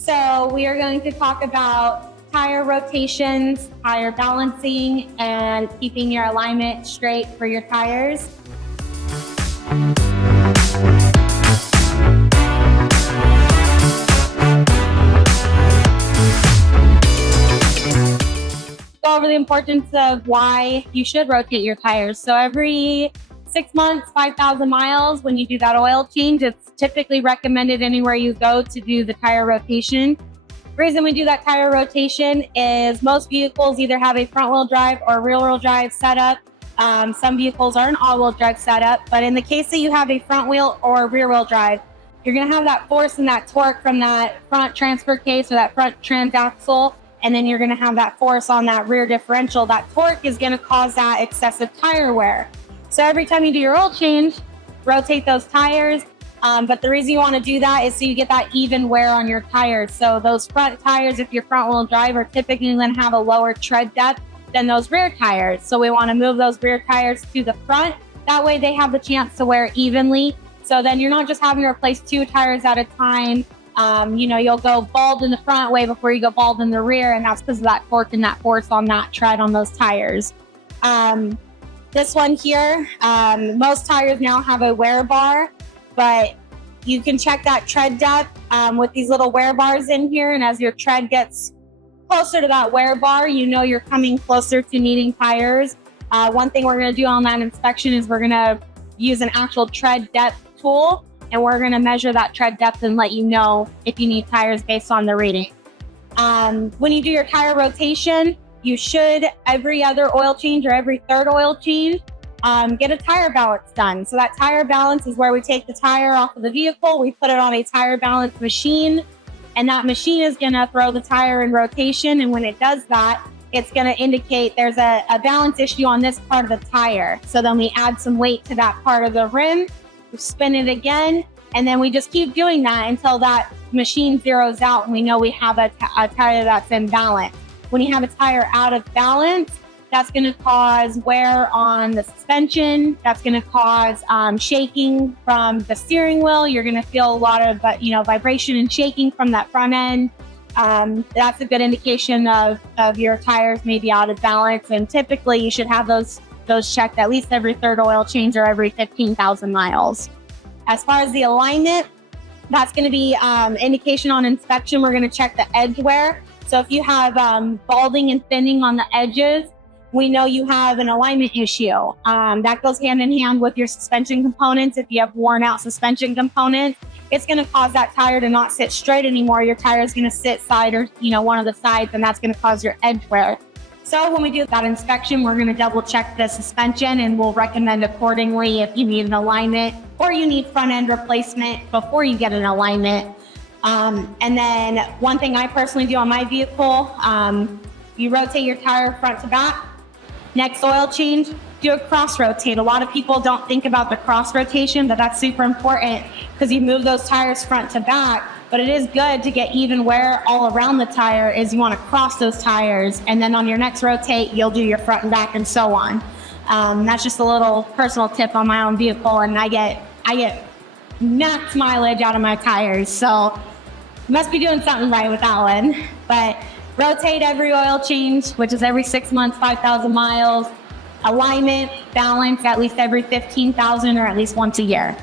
So we are going to talk about tire rotations, tire balancing, and keeping your alignment straight for your tires. Go over the importance of why you should rotate your tires. So every 6 months, 5,000 miles, when you do that oil change, it's typically recommended anywhere you go to do the tire rotation. The reason we do that tire rotation is most vehicles either have a front wheel drive or rear wheel drive setup. Some vehicles are an all-wheel drive setup, but in the case that you have a front wheel or rear wheel drive, you're going to have that force and that torque from that front transfer case or that front transaxle, and then you're going to have that force on that rear differential. That torque is going to cause that excessive tire wear. So every time you do your oil change, rotate those tires. But the reason you want to do that is so you get that even wear on your tires. So those front tires, if you're front wheel drive, are typically going to have a lower tread depth than those rear tires. So we want to move those rear tires to the front. That way they have the chance to wear evenly. So then you're not just having to replace 2 tires at a time. You'll go bald in the front way before you go bald in the rear, and that's because of that torque and that force on that tread on those tires. This one here, most tires now have a wear bar, but you can check that tread depth with these little wear bars in here, and as your tread gets closer to that wear bar, you know you're coming closer to needing tires. One thing we're going to do on that inspection is we're going to use an actual tread depth tool, and we're going to measure that tread depth and let you know if you need tires based on the reading. When you do your tire rotation, you should, every other oil change or every third oil change, get a tire balance done. So that tire balance is where we take the tire off of the vehicle, we put it on a tire balance machine, and that machine is going to throw the tire in rotation. And when it does that, it's going to indicate there's a balance issue on this part of the tire. So then we add some weight to that part of the rim, we spin it again, and then we just keep doing that until that machine zeroes out and we know we have a tire that's in balance. When you have a tire out of balance, that's going to cause wear on the suspension. That's going to cause shaking from the steering wheel. You're going to feel a lot of vibration and shaking from that front end. That's a good indication of your tires may be out of balance. And typically, you should have those checked at least every third oil change or every 15,000 miles. As far as the alignment, that's going to be indication on inspection. We're going to check the edge wear. So if you have balding and thinning on the edges, we know you have an alignment issue. That goes hand in hand with your suspension components. If you have worn out suspension components, it's going to cause that tire to not sit straight anymore. Your tire is going to sit side or one of the sides, and that's going to cause your edge wear. So when we do that inspection, we're going to double check the suspension, and we'll recommend accordingly if you need an alignment or you need front end replacement before you get an alignment. And then one thing I personally do on my vehicle, you rotate your tire front to back. Next oil change, do a cross rotate. A lot of people don't think about the cross rotation, but that's super important because you move those tires front to back. But it is good to get even wear all around the tire is you want to cross those tires. And then on your next rotate, you'll do your front and back and so on. That's just a little personal tip on my own vehicle. And I get max mileage out of my tires. So must be doing something right with that one. But rotate every oil change, which is every 6 months, 5,000 miles. Alignment, balance, at least every 15,000 or at least once a year.